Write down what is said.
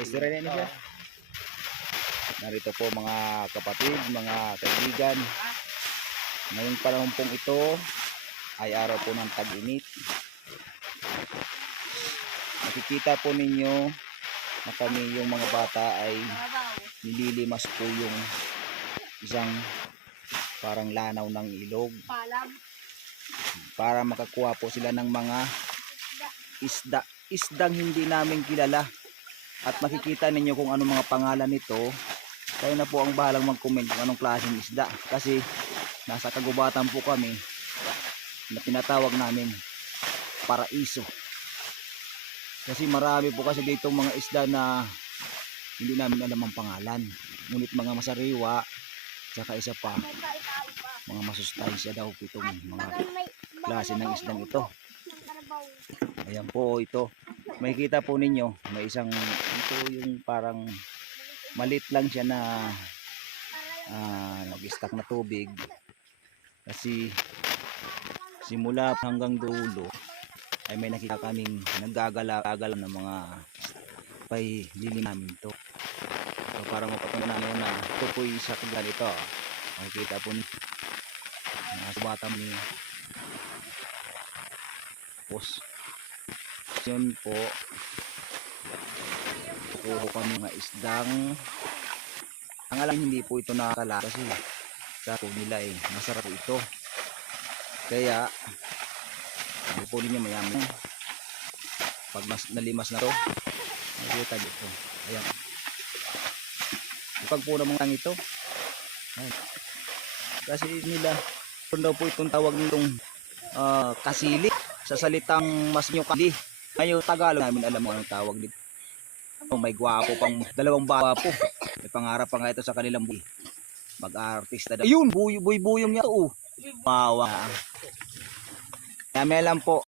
Isira na siya. Narito po mga kapatid, mga kaibigan. Ngayong panahon pong ito ay araw po ng tag-init. Nakikita po ninyo na kami yung mga bata ay nililimas po yung isang parang lanaw ng ilog para makakuha po sila ng mga isdang hindi namin kilala. At makikita ninyo kung anong mga pangalan nito. Kayo na po ang bahalang mag-comment kung anong klaseng isda, kasi nasa kagubatan po kami na tinatawag namin paraiso. Kasi marami po kasi dito mga isda na hindi namin alam ang pangalan, ngunit mga masariwa, tsaka isa pa mga masustansya daw po itong mga klase ng isdang ito. Ayan po, ito makikita po ninyo may isang, ito yung parang malit lang siya na nag-stack na tubig, kasi simula hanggang dulo ay may nakita kaming naggagala-gala ng mga pailili namin to. So para mapatungan namin na ito po isa ganito. Makikita po ni subatan ni pos. Yun po, kukuha kami mga isdang, ang alam hindi po ito nakakala kasi sa po nila masarap ito, kaya po ninyo mayaman pag nalimas na to makikita dito. Ayan, pag po naman lang ito. Ayan. Kasi nila kung daw po itong tawag nitong kasili sa salitang mas nyo kali. Ngayon Tagalog namin alam mo anong tawag dito. May gwapo pang dalawang gwapo. May pangarap pa nga ito sa kanilang buhay, mag-artista daw. Ayun, buy-buyong niya to. Mawa. Kaya may alam po.